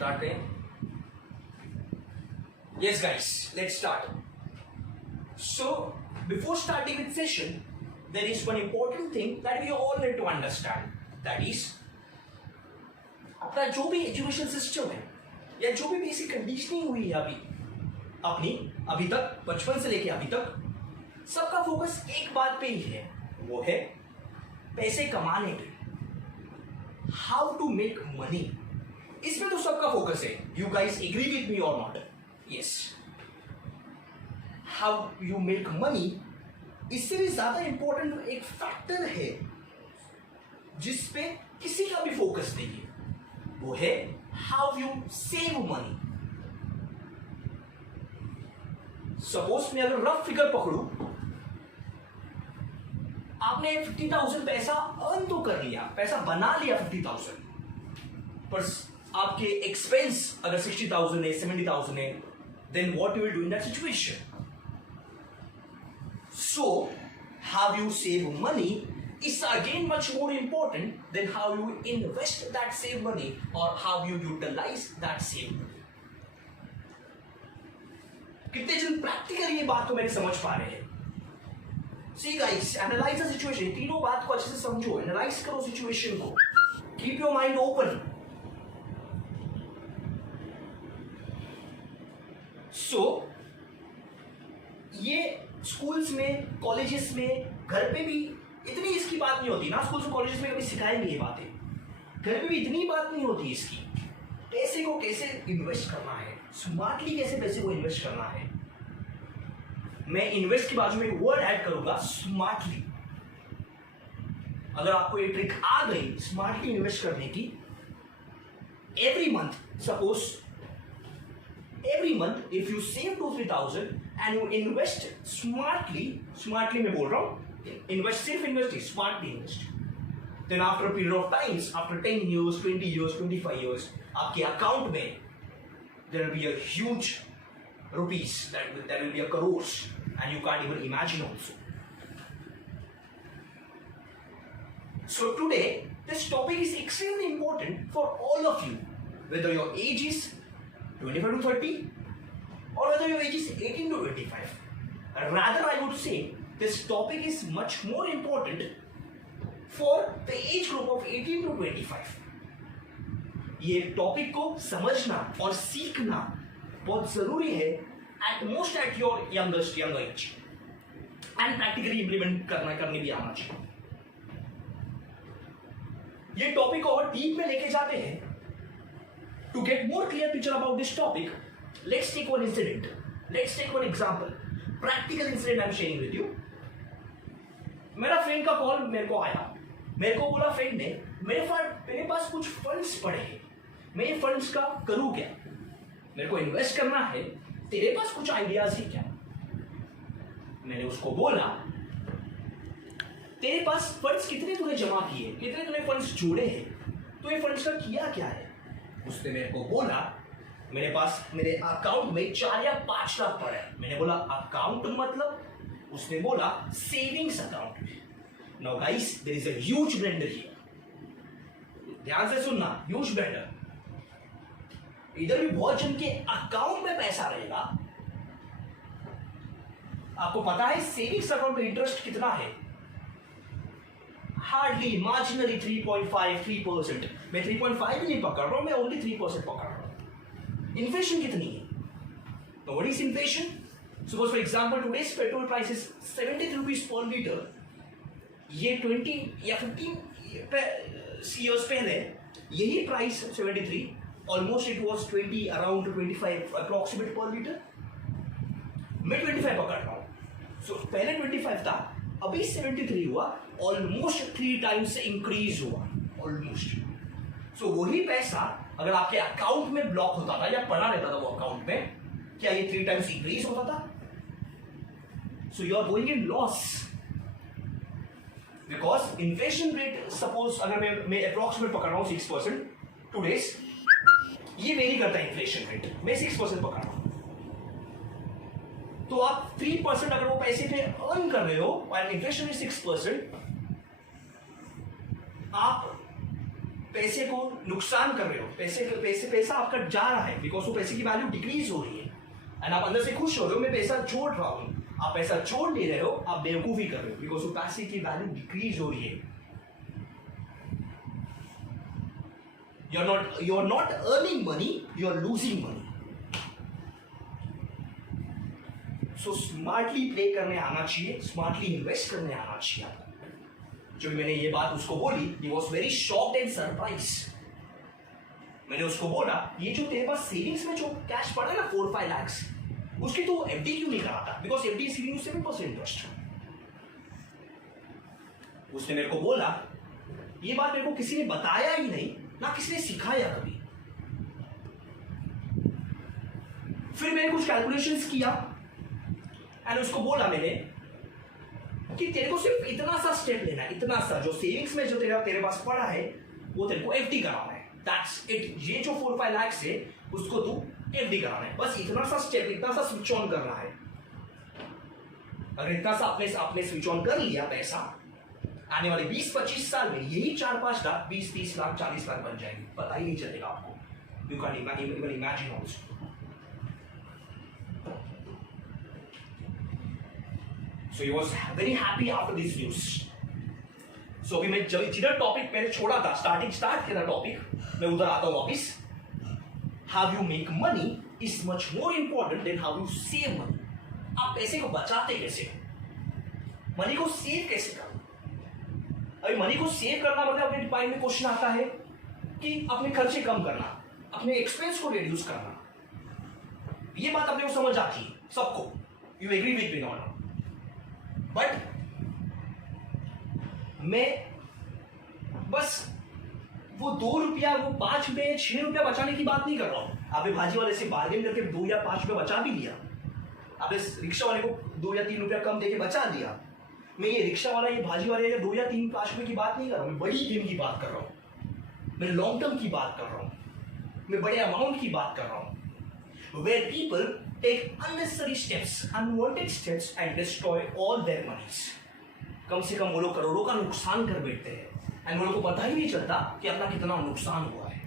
Start करें. Yes guys, let's start. So before starting with session, there is one important thing that we all need to understand. That is, अपना जो भी education system है या जो भी basic conditioning हुई है अभी तक बचपन से लेके अभी तक, सबका फोकस एक बात पे ही है, वो है पैसे कमाने पे. हाउ टू मेक मनी, इसमें तो सबका फोकस है. You guys agree with me और not? Yes. How you make money, इससे भी ज्यादा इंपॉर्टेंट एक फैक्टर है जिसपे किसी का भी फोकस नहीं है, वो है how you save money. Suppose मैं अगर रफ फिगर पकड़ू, आपने 50,000 पैसा अर्न तो कर लिया, पैसा बना लिया 50,000, पर आपके एक्सपेंस अगर 60,000 है, 70,000 है, then what you will do in that situation? So how you save money is again much more important than how you invest that saved money or how you utilize that saved money. कितने जन practically ये बात को मेरे समझ पा रहे हैं? See guys, analyze the situation. तीनों बात को अच्छे से समझो, एनालाइज करो सिचुएशन को, कीप योर माइंड ओपन. सो ये स्कूल्स में, कॉलेजेस में, घर पे भी इतनी इसकी बात नहीं होती ना. स्कूल्स और कॉलेजेस में कभी सिखाएंगे ये बातें, घर पे भी इतनी बात नहीं होती इसकी. पैसे को कैसे इन्वेस्ट करना है, स्मार्टली कैसे पैसे को इन्वेस्ट करना है. मैं इन्वेस्ट के बाजू में एक वर्ड ऐड करूंगा, स्मार्टली. अगर आपको ये ट्रिक आ गई स्मार्टली इन्वेस्ट करने की, every month, suppose every month if you save 2-3,000 and you invest smartly मैं बोल रहा हूँ, invest, सिर्फ invest नहीं, smartly invest, then after a period of times, after 10 years, 20 years, 25 years, आपके अकाउंट में there will be a huge rupees, that will be a crores and you can't even imagine also. So today this topic is extremely important for all of you, whether your age is 25 to 30 or whether your age is 18 to 25. Rather, I would say this topic is much more important for the age group of 18 to 25. ये topic को समझना और सीखना बहुत जरूरी है, at most at your young age, and practically implement करने भी आना चाहिए. ये टॉपिक को और डीप में लेके जाते हैं. To get more clear picture about this topic, let's take one incident. Let's take one example. Practical incident I'm sharing with you. मेरा फ्रेंड का कॉल मेरे को आया. मेरे को बोला फ्रेंड ने, मेरे पास कुछ फंड्स पड़े हैं, मैं ये फंड्स का करूँ क्या, मेरे को इन्वेस्ट करना है, तेरे पास कुछ आइडियाज है क्या. मैंने उसको बोला, तेरे पास फंड्स कितने तूने जमा किए, कितने तूने फंड्स जोड़े हैं, तो ये फंड्स का किया क्या है. उसने मेरे को बोला, मेरे पास मेरे अकाउंट में 4 या 5 लाख पड़ा है. मैंने बोला अकाउंट मतलब? उसने बोला savings account. Now guys, there is a huge blender here. ध्यान से सुनना, ह्यूज ब्लेंडर. इधर भी बहुत जन के अकाउंट में पैसा रहेगा. आपको पता है सेविंग्स अकाउंट में इंटरेस्ट कितना है? Hardly marginally 3.5-3%. मैं 3.5 भी नहीं पकड़ रहा हूं, मैं ओनली 3% पकड़ रहा हूं. इन्फ्लेशन कितनी है? तो what is inflation? Suppose for example today's petrol price is 73 rupees per litre. ये 20 या 15 years पहले यही price 73, almost it was 20, around 25 approximate पर लीटर. मैं 25 पकड़ रहा हूं. सो पहले 25 था, अभी 73 हुआ, ऑलमोस्ट 3 टाइम्स से इंक्रीज हुआ, ऑलमोस्ट. सो वही पैसा अगर आपके अकाउंट में ब्लॉक होता था या पड़ा रहता था वो अकाउंट में, क्या ये 3 टाइम्स इंक्रीज होता था? So you are going in loss, because inflation rate, suppose अगर मैं अप्रोक्सीमेट पकड़ रहा हूं 6% टुडेस, ये वेरी करता है इन्फ्लेशन रेट, मैं 6% पकड़ रहा हूं. तो आप 3% अगर वो पैसे पे अर्न कर रहे हो और इन्फ्लेशन इज 6%, आप पैसे को नुकसान कर रहे हो, पैसा आपका जा रहा है बिकॉज वो पैसे की वैल्यू डिक्रीज हो रही है एंड आप अंदर से खुश हो रहे हो मैं पैसा छोड़ रहा हूं, आप पैसा छोड़ नहीं रहे हो, आप बेवकूफी कर रहे हो बिकॉज वो पैसे की वैल्यू डिक्रीज हो रही है. You're not earning money, you're losing money. So smartly play करने आना चाहिए, smartly invest करने आना चाहिए आपको. जब मैंने ये बात उसको बोली, he was very shocked and surprised. मैंने उसको बोला ये जो तेरे पास सेविंग्स में जो कैश पड़ा है ना 4-5 lakhs, उसकी तो एफडी क्यों नहीं कराता? Because FD is giving you 7% interest. उसने मेरे को बोला ये बात मेरे को किसी ने बताया ही नहीं, ना किसी ने सिखाया कभी. फिर मैंने कुछ कैलकुलेशंस किया एंड उसको बोला मैंने कि तेरे को सिर्फ इतना सा स्टेप लेना है, इतना सा जो सेविंग्स में जो तेरे पास पड़ा है वो तेरे को एफडी कराना है. That's it. ये जो 4-5 लाख है उसको तू एफडी कराना है, बस इतना सा स्टेप, इतना सा स्विच ऑन करना है. अगर इतना सा आपने स्विच ऑन कर लिया, पैसा आने वाले 20-25 साल में यही 4-5 लाख 20-30 लाख 40 लाख बन जाएंगे, पता ही नहीं चलेगा आपको. You can even imagine also. So he was very happy after this news. So अभी मैं जिधर टॉपिक मैंने छोड़ा था, स्टार्ट किया था टॉपिक, मैं उधर आता हूँ वापिस. How you make money is much more important than how you save money. आप पैसे को बचाते कैसे हो, मनी को सेव कैसे करो. अभी मनी को सेव करना मतलब अपने माइंड में क्वेश्चन आता है कि अपने खर्चे कम करना, अपने एक्सपेंस को रिड्यूस करना. ये बात अपने को समझ आती है सबको. You agree with me not? But मैं बस वो 2 रुपया, वो 5 रुपये 6 रुपया बचाने की बात नहीं कर रहा हूं. आपने भाजी वाले से बार्गेन करके 2 या 5 रुपया बचा भी लिया, आपने रिक्शा वाले को 2 या 3 रुपया कम देके बचा दिया. मैं ये रिक्शा वाला, ये भाजी वाले 2 या 3-5 रुपये की बात नहीं कर रहा हूं, मैं बड़ी गेम की बात कर रहा हूं, मैं लॉन्ग टर्म की बात कर रहा हूं, मैं बड़े अमाउंट की बात कर रहा हूं. Where people take unnecessary steps, unwanted steps and destroy all their monies. कम से कम वो लोग करोड़ों का नुकसान कर बैठते हैं एंड वो लोग को पता ही नहीं चलता कि अपना कितना नुकसान हुआ है.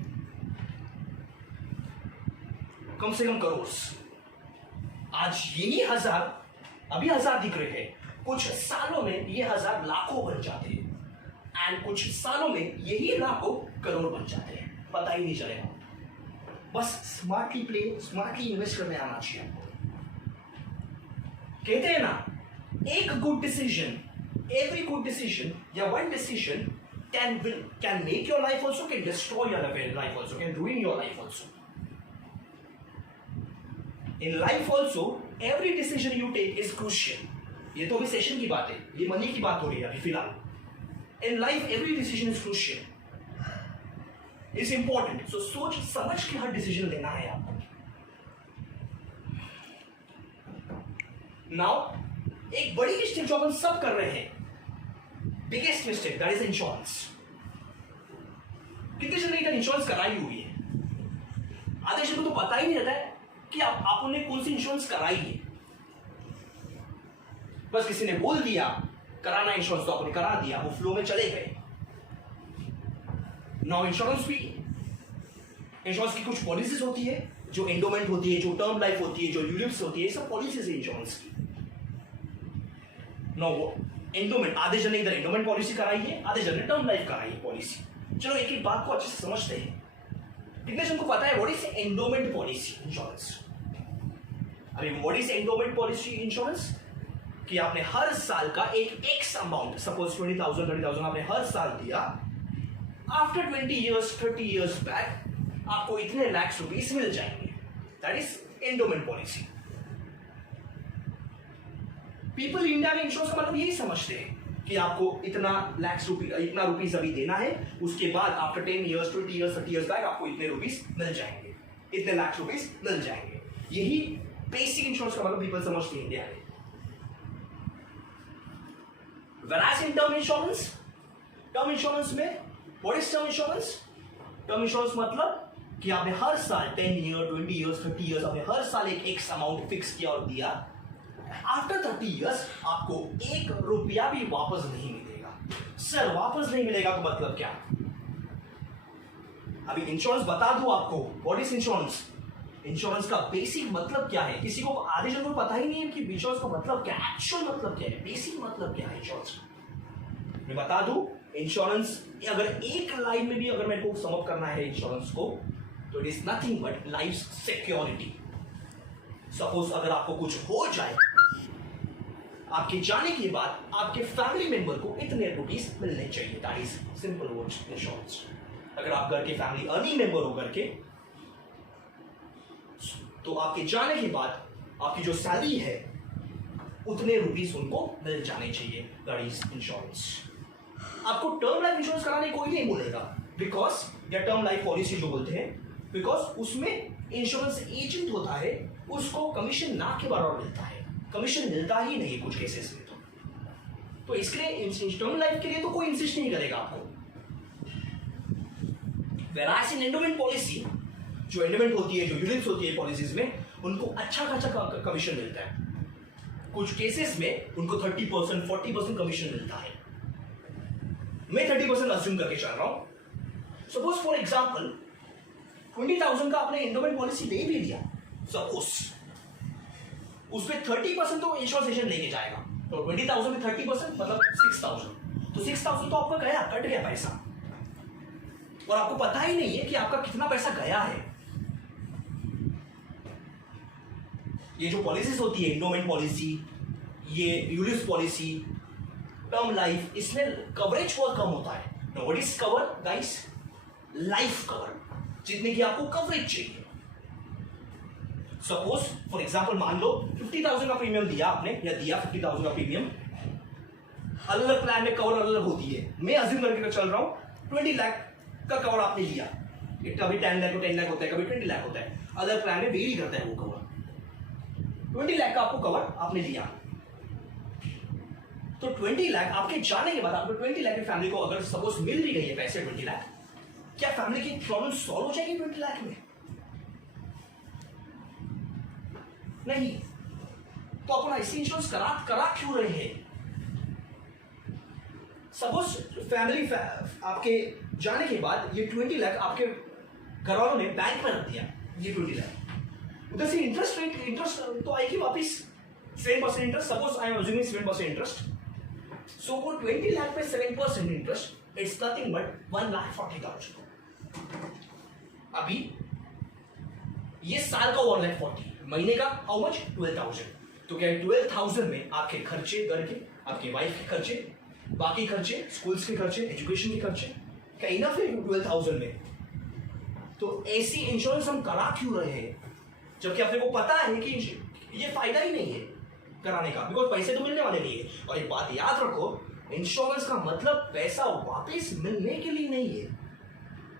कम से कम करोड़. आज यही 1000, अभी 1000 दिख रहे हैं, कुछ सालों में ये 1000 लाखों बन जाते हैं एंड कुछ सालों में यही लाखों करोड़ बन जाते हैं, पता ही नहीं चलेगा. बस स्मार्टली प्ले, स्मार्टली इन्वेस्ट करने आना चाहिए आपको. कहते हैं ना, एक good decision, every good decision या one decision can make your life also, can destroy your life also, can ruin your life also. In life also, every decision you take is crucial. ये तो अभी session की बात है, ये money की बात हो रही है अभी फिलहाल. In life, every decision is crucial. Is important. So सोच समझ के हर डिसीजन लेना है आपको. Now, एक बड़ी मिस्टेक जो अपन सब कर रहे हैं, biggest mistake, that is insurance. कितने जन ने इंश्योरेंस कराई हुई है? आधे जन को तो पता ही नहीं रहता है कि आपने कौन सी इंश्योरेंस कराई है. बस किसी ने बोल दिया कराना इंश्योरेंस, तो आपने करा दिया, वो फ्लो में चले गए. नाउ इंश्योरेंस की कुछ पॉलिसीज होती है, जो एंडोमेंट होती है, जो टर्म लाइफ होती है, जो यूलिप्स होती है, सब पॉलिसीज है इंश्योरेंस की. नो वो एंडोमेंट, आधे जन ने इधर एंडोमेंट पॉलिसी कराई है, आधे जन ने टर्म लाइफ कराई है पॉलिसी. चलो एक एक बात को अच्छे से समझते हैं. कितने जन को पता है what is endowment policy insurance? अरे what is endowment policy insurance? कि आपने हर साल का एक एक्स अमाउंट, सपोज 20,000 30,000 आपने हर साल दिया. आफ्टर 20 years 30 years बैक आपको इतने लाख रुपीस मिल जाएंगे. That is endowment policy. People India में इंश्योरेंस का मतलब यही समझते हैं कि आपको इतना इतना रुपीस अभी देना है, उसके बाद after 10 years 20 years 30 years back आपको इतने रुपीस मिल जाएंगे, इतने लाख रुपीस मिल जाएंगे. यही बेसिक इंश्योरेंस का मतलब पीपल समझते हैं इंडिया में. Whereas in term insurance में what is term insurance? Term insurance मतलब कि आपने हर साल 10 years 20 years 30 years आपने हर साल एक एक्स अमाउंट फिक्स किया और दिया. आफ्टर 30 years आपको 1 रुपया भी वापस नहीं मिलेगा. सर वापस नहीं मिलेगा तो मतलब क्या? अभी इंश्योरेंस बता दूं आपको, व्हाट इज इंश्योरेंस? इंश्योरेंस का बेसिक मतलब क्या है? किसी को आधे जन को पता ही नहीं है कि इंश्योरेंस का मतलब क्या है, एक्चुअल मतलब क्या है, बेसिक मतलब क्या है इंश्योरेंस। मैं बता दूं, इंश्योरेंस अगर एक लाइन में भी अगर मेरे को समअप करना है इंश्योरेंस को, तो it is nothing but life security. Suppose अगर आपको कुछ हो जाए, आपके जाने के बाद आपके फैमिली मेंबर को इतने रुपीस मिलने चाहिए, that is simple words insurance. अगर आप घर के फैमिली अर्निंग मेंबर हो करके, तो आपके जाने के बाद आपकी जो सैलरी है उतने रुपीस उनको मिल जाने चाहिए, दैट इज इंश्योरेंस। आपको टर्म लाइफ इंश्योरेंस कराने कोई नहीं बोलेगा, बिकॉज या टर्म लाइफ पॉलिसी जो बोलते हैं, बिकॉज उसमें इंश्योरेंस एजेंट होता है, उसको कमीशन ना के बराबर मिलता है, कमीशन मिलता ही नहीं कुछ केसेस में। तो इसके लिए टर्म लाइफ के लिए तो कोई इंसिस्ट नहीं करेगा आपको। Whereas in endowment पॉलिसी, जो एंडोमेंट होती है, जो यूनिट्स होती है पॉलिसीज में, उनको अच्छा खासा कमीशन मिलता है। कुछ केसेस में उनको 30%, 40% कमीशन मिलता है। मैं 30% अज्यूम करके चल रहा हूं। सपोज फॉर एग्जांपल 20,000 का आपने एंडोमेंट पॉलिसी ले भी लिया, सपोज उसमें 30% तो इंश्योरेंस एजेंट लेके जाएगा, तो 20,000 में 30% मतलब 6,000, तो 6,000 तो आपका गया, कट गया पैसा, और आपको पता ही नहीं है कि आपका कितना पैसा गया है। ये जो पॉलिसीज होती है, एंडोमेंट पॉलिसी, ये यूलिस पॉलिसी, टर्म लाइफ, इसमें कवरेज बहुत कम होता है। What is cover guys? Life cover, जितने की आपको कवरेज चाहिए। सपोज फॉर एग्जांपल मान लो 50,000 का प्रीमियम दिया आपने, या दिया 50,000 का प्रीमियम, अलग अलग प्लान में कवर अलग अलग होती है। मैं अज्यूम करके चल रहा हूं 20 लाख का कवर आपने लिया, कभी 10 लाख को 10 लाख होता है, कभी 20 लाख होता है, अलग प्लान में वेरी करता है वो कवर। 20 लाख का आपको कवर आपने लिया, तो 20 लाख आपके जाने के बाद आपको 20 लाख की फैमिली को अगर सपोज मिल भी गई है पैसे 20 लाख, क्या फैमिली की प्रॉब्लम सॉल्व हो जाएगी 20 लाख में? नहीं। तो अपन ऐसी इंश्योरेंस करा क्यों रहे हैं? सपोज फैमिली आपके जाने के बाद ये 20 लाख आपके घर वालों ने बैंक में रख दिया, ये 20 लाख, उधर से इंटरेस्ट तो आएगी वापिस 7% interest. Suppose I am assuming 7% interest, so वो 20 लाख पे 7% इंटरेस्ट, इट्स नथिंग बट 1,40,000। अभी ये साल का 1,40,000, महीने का हाउ मच? 12,000। तो क्या 12,000 में आपके खर्चे, घर के, आपके वाइफ के खर्चे, बाकी खर्चे, स्कूल्स के खर्चे, एजुकेशन के खर्चे, क्या इनफ है 12,000 में? तो ऐसी इंश्योरेंस हम करा क्यों रहे हैं, जबकि अपने को पता है कि ये फायदा ही नहीं है कराने का, बिकॉज पैसे तो मिलने वाले नहीं है। और एक बात याद रखो, इंश्योरेंस का मतलब पैसा वापस मिलने के लिए नहीं है।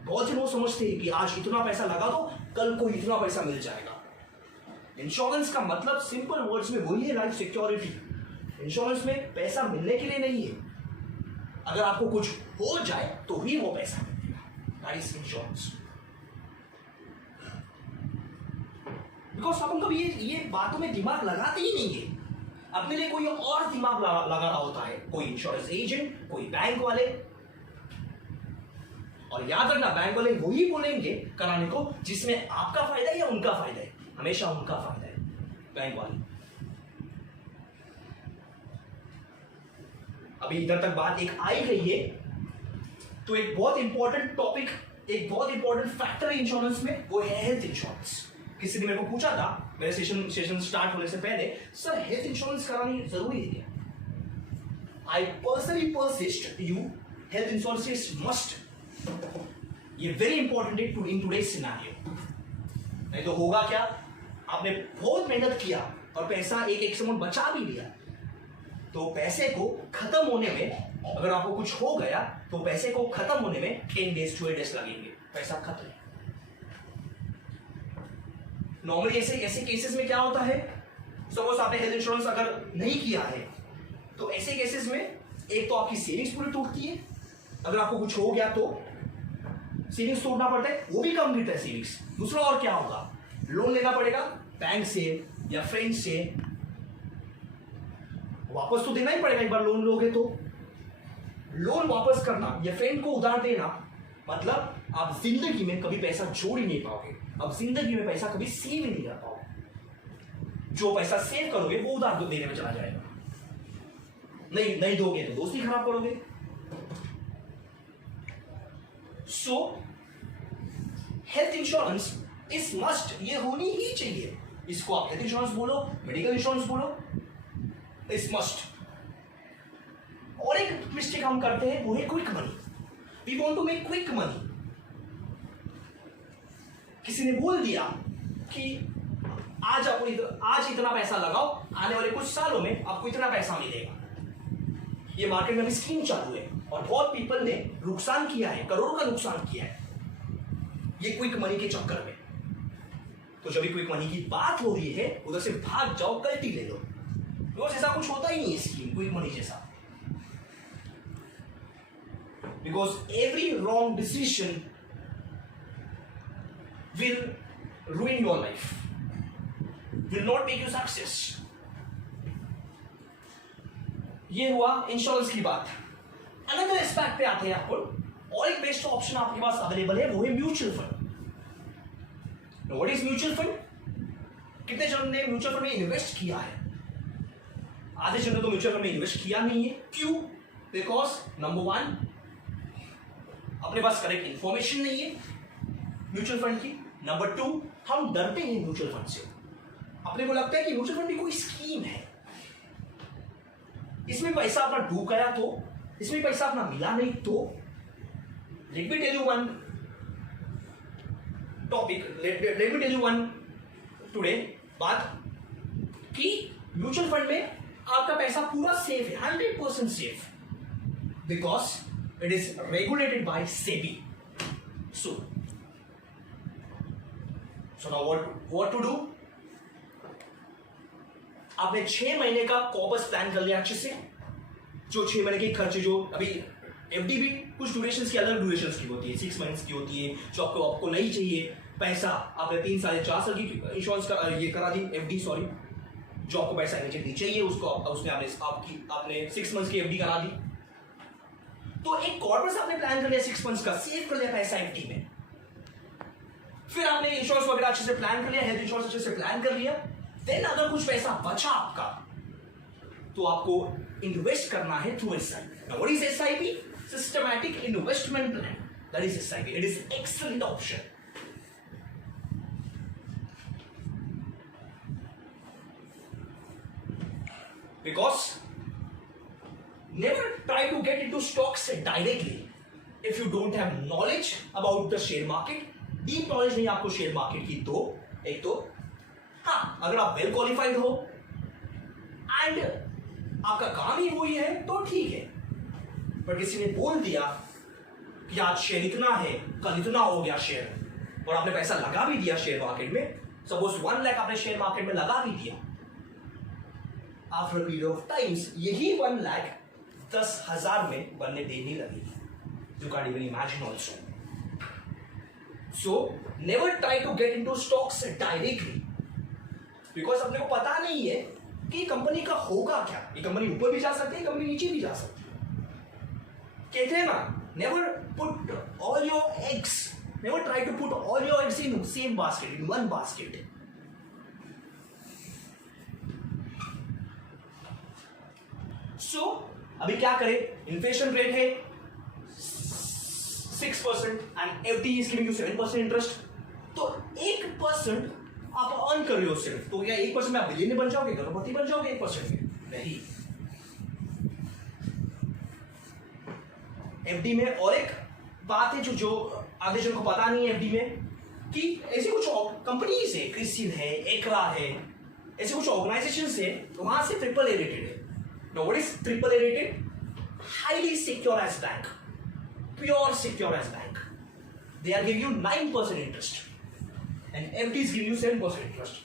बहुत से लोग समझते हैं कि आज इतना पैसा लगा दो, कल को इतना पैसा मिल जाएगा। इंश्योरेंस का मतलब सिंपल वर्ड्स में वही है, लाइफ सिक्योरिटी। इंश्योरेंस में पैसा मिलने के लिए नहीं है, अगर आपको कुछ हो जाए तो ही वो पैसा मिलेगा, दैट इज इंश्योरेंस। बिकॉज अपन कभी ये बातों में दिमाग लगाते ही नहीं है, अपने लिए कोई और दिमाग लगा रहा होता है, कोई इंश्योरेंस एजेंट, कोई बैंक वाले। और याद रखना, बैंक वाले वही बोलेंगे कराने को जिसमें आपका फायदा है या उनका फायदा है, हमेशा उनका फायदा है बैंक वाले। अभी इधर तक बात एक आई गई है, तो एक बहुत इंपॉर्टेंट टॉपिक, एक बहुत इंपॉर्टेंट फैक्टर है इंश्योरेंस में, वो है हेल्थ इंश्योरेंस। किसी ने मेरे को पूछा था मेरे सेशन स्टार्ट होने से पहले, सर हेल्थ इंश्योरेंस करानी जरूरी है क्या? I personally persist you, health insurance is must. ये वेरी इंपॉर्टेंट है इन टुडेज सिनेरियो। नहीं तो होगा क्या, आपने बहुत मेहनत किया और पैसा एक अमाउंट बचा भी लिया, तो पैसे को खत्म होने में, अगर आपको कुछ हो गया तो पैसे को खत्म होने में 10 डेज 12 डेज लगेंगे, पैसा खत्म। नॉर्मली ऐसे केसेस में क्या होता है, सपोज आपने हेल्थ इंश्योरेंस अगर नहीं किया है, तो ऐसे केसेस में एक तो आपकी सेविंग्स पूरी टूटती है, अगर आपको कुछ हो गया तो सेविंग्स तोड़ना पड़ता है, वो भी कम गिरता है सेविंग्स। दूसरा और क्या होगा, लोन लेना पड़ेगा बैंक से या फ्रेंड से, वापस तो देना ही पड़ेगा, एक बार लोन लोगे तो। लोन वापस करना या फ्रेंड को उधार देना, मतलब आप जिंदगी में कभी पैसा जोड़ ही नहीं पाओगे, अब जिंदगी में पैसा कभी सेव ही नहीं कर पाओगे। जो पैसा सेव करोगे वो उधार देने में चला जाएगा, नहीं दोगे तो दोस्ती खराब करोगे। So health insurance is must, ये होनी ही चाहिए। इसको आप हेल्थ इंश्योरेंस बोलो, मेडिकल इंश्योरेंस बोलो, इज मस्ट। और एक मिस्टेक हम करते हैं वो है quick money. We want to make quick money. किसी ने बोल दिया कि आज इतना पैसा लगाओ, आने वाले कुछ सालों में आपको इतना पैसा मिलेगा। ये मार्केट में अभी स्कीम चालू है और बहुत पीपल ने नुकसान किया है, करोड़ों का नुकसान किया है ये क्विक मनी के चक्कर में। तो जब भी क्विक मनी की बात हो रही है उधर से भाग जाओ, गलती ले लो, बिकॉज ऐसा कुछ होता ही नहीं है स्कीम क्विक मनी जैसा। Because every wrong decision will ruin your life, will not make you success. ये हुआ इंश्योरेंस की बात। अनदर एस्पेक्ट पे आते हैं आपको, और एक बेस्ट ऑप्शन आपके पास अवेलेबल है वो है mutual fund. What is mutual fund? कितने जनों ने म्यूचुअल फंड में इन्वेस्ट किया है? आधे जनों तो म्यूचुअल फंड में इन्वेस्ट किया नहीं है। क्यों? बिकॉज नंबर 1 अपने पास करेक्ट इंफॉर्मेशन नहीं है म्यूचुअल फंड की। नंबर 2 हम डरते हैं म्यूचुअल फंड से। अपने को लगता है कि म्यूचुअल फंड भी कोई स्कीम है, इसमें पैसा अपना डूब गया तो, इसमें पैसा अपना मिला नहीं तो। Let me tell you one topic, let me tell you one today बात कि म्यूचुअल फंड में आपका पैसा पूरा सेफ है, 100% safe, because it is regulated by SEBI. So now what to do? आपने 6 महीने का कॉर्पस प्लान कर लिया अच्छे से। जो 6 महीने के खर्चे, जो अभी एफडी भी कुछ ड्यूरेशंस की अलग ड्यूरेशंस की होती है, 6 मंथ्स की होती है, जो आपको नहीं चाहिए पैसा, आपने 3 साल 4 साल की इंश्योरेंस का ये करा दी एफडी, सॉरी, जो आपको पैसा इमीडिएटली चाहिए उसको उसने आपने 6 मंथ्स की एफडी करा दी। तो एक कॉर्पस आपने प्लान कर लिया 6 मंथ्स का, सेव कर लिया पैसा एफडी में। फिर आपने इंश्योरेंस वगैरह अच्छे से प्लान कर लिया, हेल्थ इंश्योरेंस अच्छे से प्लान कर लिया। देन अगर कुछ पैसा बचा आपका तो आपको इन्वेस्ट करना है through SIP. Now what is SIP? Systematic investment plan, that is SIP. It is excellent option. Because never try to get into stocks directly if you don't have knowledge about the share market. Deep knowledge नहीं आपको share market की तो एक तो, हाँ, अगर आप well qualified हो एंड आपका काम ही वही है तो ठीक है। पर किसी ने बोल दिया कि आज शेयर इतना है, कल इतना हो गया शेयर, और आपने पैसा लगा भी दिया शेयर मार्केट में, सपोज 1 लाख आपने शेयर मार्केट में लगा भी दिया, आफ्टर पीरियड ऑफ टाइम्स यही 1 लाख 10,000 में बनने देनी लगेगी। You can even imagine also. So never try to get into stocks directly because अपने को पता नहीं है कि कंपनी का होगा क्या। ये कंपनी ऊपर भी जा सकती है, कंपनी नीचे भी जा सकती है। कहते हैं ना, never put all your eggs, never try to put all your eggs in same basket, in one basket. So अभी क्या करें? इन्फ्लेशन रेट है 6% and FD is giving you 7% interest. तो 1% आप अर्न कर रहे हो सिर्फ, तो क्या 1% में आप बिलियनर बन जाओगे, करोड़पति बन जाओगे 1% में? नहीं। FD में और एक बात है जो आधे जन को पता नहीं है FD में, कि ऐसे कुछ कंपनीज है, क्रिसिल है, एकरा है, ऐसे कुछ ऑर्गेनाइजेशंस है, तो वहां से AAA रेटेड है। Now what is AAA rated? Highly secure as bank, pure secure as bank. They are giving you 9% interest and FDs give you 7% interest.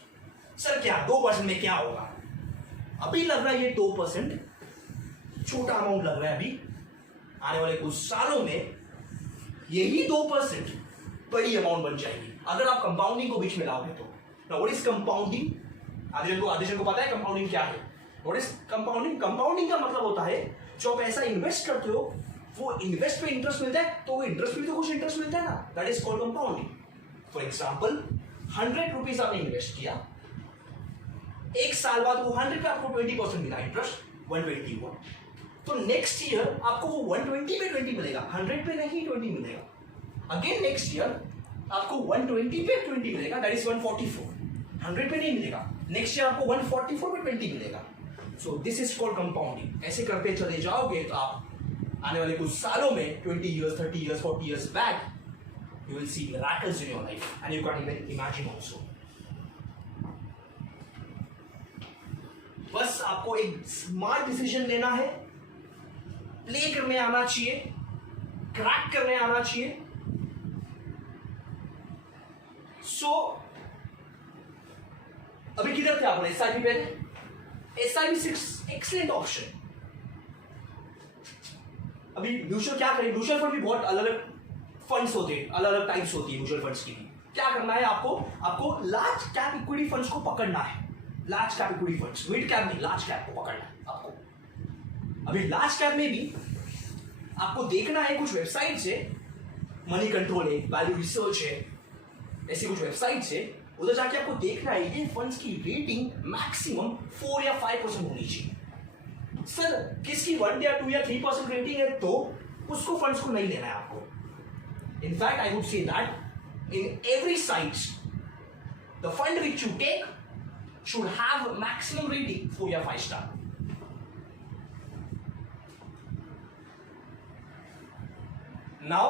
Sir क्या 2% में क्या होगा? अभी लग रहा है ये 2% छोटा अमाउंट लग रहा है, अभी आने वाले कुछ सालों में यही 2% बड़ी अमाउंट बन जाएगी अगर आप कंपाउंडिंग को बीच में लाओगे तो। Now what is compounding? आधे जन को पता है कंपाउंडिंग क्या है? What is compounding? कंपाउंडिंग का मतलब होता है जो आप ऐसा इन्वेस्ट करते हो वो इन्वेस्ट पे इंटरेस्ट मिलता है तो वो इंटरेस्ट भी तो कुछ इंटरेस्ट मिलता है ना, that is called compounding. For example 100 rupees आपने इन्वेस्ट किया, एक साल बाद वो 100 पे आपको 20% मिला इंटरेस्ट, 120 हुआ. तो नेक्स्ट ईयर आपको वो 120 पे 20 मिलेगा, 100 पे नहीं 20 मिलेगा. अगेन नेक्स्ट ईयर आपको 120 पे 20 मिलेगा, दैट इज 144. 100 पे नहीं मिलेगा, नेक्स्ट ईयर आपको 144 पे 20 मिलेगा. So this is called compounding. ऐसे करते चले जाओगे तो आप आने वाले कुछ सालों में 20 years, 30 years, 40 years back, you will see miracles in your life and you can't even imagine also. बस आपको एक स्मार्ट डिसीजन लेना है, प्ले करने आना चाहिए, क्रैक करने आना चाहिए. सो अभी किधर थे आप? एसआईपी पे थे. SIP excellent option. अभी म्यूचुअल क्या करें, म्यूचुअल फंड भी बहुत अलग अलग फंड्स होते हैं, अलग अलग टाइप्स होती है म्यूचुअल फंड्स की भी. क्या करना है आपको लार्ज कैप इक्विटी फंड्स को पकड़ना है. Large cap equity funds, mid cap नहीं, लार्ज कैप को पकड़ना है आपको. अभी लार्ज कैप में भी आपको देखना है कुछ वेबसाइट से, मनी कंट्रोल है, वैल्यू रिसर्च है, ऐसी कुछ वेबसाइट से, उधर जाके आपको देखना है ये फंड्स की रेटिंग मैक्सिमम 4 या 5% होनी चाहिए. सर किसकी 1 या 2 या 3% रेटिंग है तो उसको फंड्स को नहीं लेना है आपको. In fact I would say that in every site the fund which you take should have maximum rating 4 या 5 स्टार. नाउ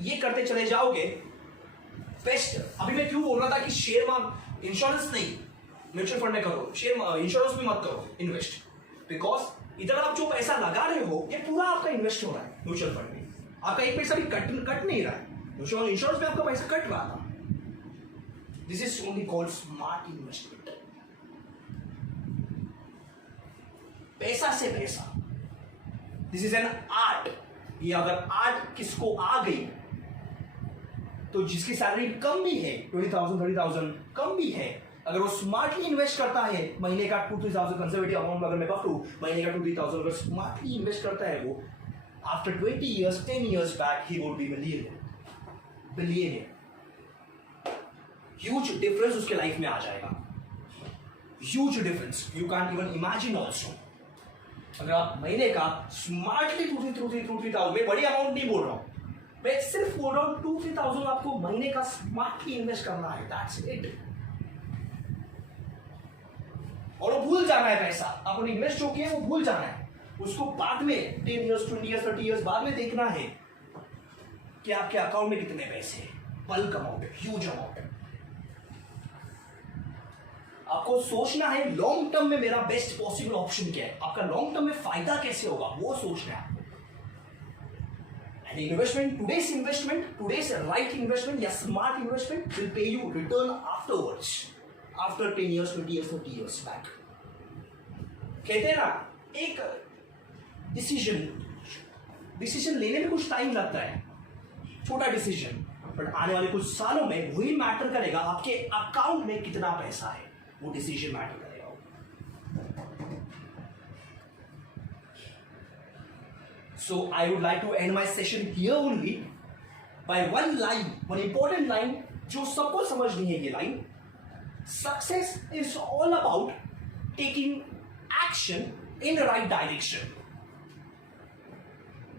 ये करते चले जाओगे बेस्ट. अभी मैं क्यों बोल रहा था कि शेयर मार्केट, इंश्योरेंस नहीं, म्यूचुअल फंड में करो, शेयर इंश्योरेंस में मत करो इन्वेस्ट, बिकॉज इधर आप जो पैसा लगा रहे हो ये पूरा आपका इन्वेस्ट हो रहा है. म्यूचुअल फंड में आपका एक पैसा भी कट नहीं रहा है, म्यूचुअल इंश्योरेंस में आपका पैसा कट रहा था. This is only called smart investment. पैसा से पैसा, दिस इज एन आर्ट. ये अगर आर्ट किसको आ गई तो जिसकी सैलरी कम भी है, 20,000 30,000 कम भी है, अगर वो स्मार्टली इन्वेस्ट करता है, महीने का 2-3,000 कंजर्वेटिव अमाउंट अगर मैं पकड़ूं, महीने का 2-3,000 अगर स्मार्टली इन्वेस्ट करता है वो, after 20 years 10 years back he would be billionaire. Huge difference उसके लाइफ में आ जाएगा, huge difference, you can't even imagine also. अगर आप महीने का स्मार्टली 2-3,000, मैं बड़ी अमाउंट नहीं बोल रहा हूं, मैं सिर्फ बोल रहा हूं 2-3,000 आपको महीने का स्मार्टली इन्वेस्ट करना है, दैट्स इट. और वो भूल जाना है पैसा, आपने इन्वेस्ट जो किया है वो भूल जाना है, उसको बाद में 10 years 20 years 30 years बाद में देखना है कि आपके अकाउंट में कितने पैसे हैं. Bulk amount, huge amount. आपको सोचना है लॉन्ग टर्म में मेरा बेस्ट पॉसिबल ऑप्शन क्या है, आपका लॉन्ग टर्म में फायदा कैसे होगा वो सोचना है. Investment, today's right investment या smart investment will pay you return afterwards, after 10 years, 20 years, 30 years back. कहते हैं ना, एक डिसीजन लेने में कुछ टाइम लगता है, छोटा डिसीजन, बट आने वाले कुछ सालों में वही मैटर करेगा आपके अकाउंट में कितना पैसा है, वो डिसीजन मैटर करेगा. So I would like to end my session here only by one line, one important line जो सबको समझनी है. ये line, success is all about taking action in the right direction.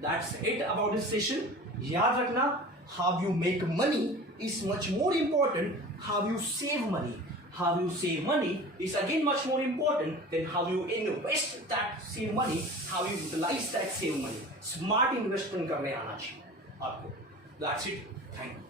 That's it about this session. याद रखना, how you make money is much more important how you save money. How you save money is again much more important than how you invest that save money, how you utilize that save money. Smart investment करने आना चाहिए आपको. That's it. Thank you.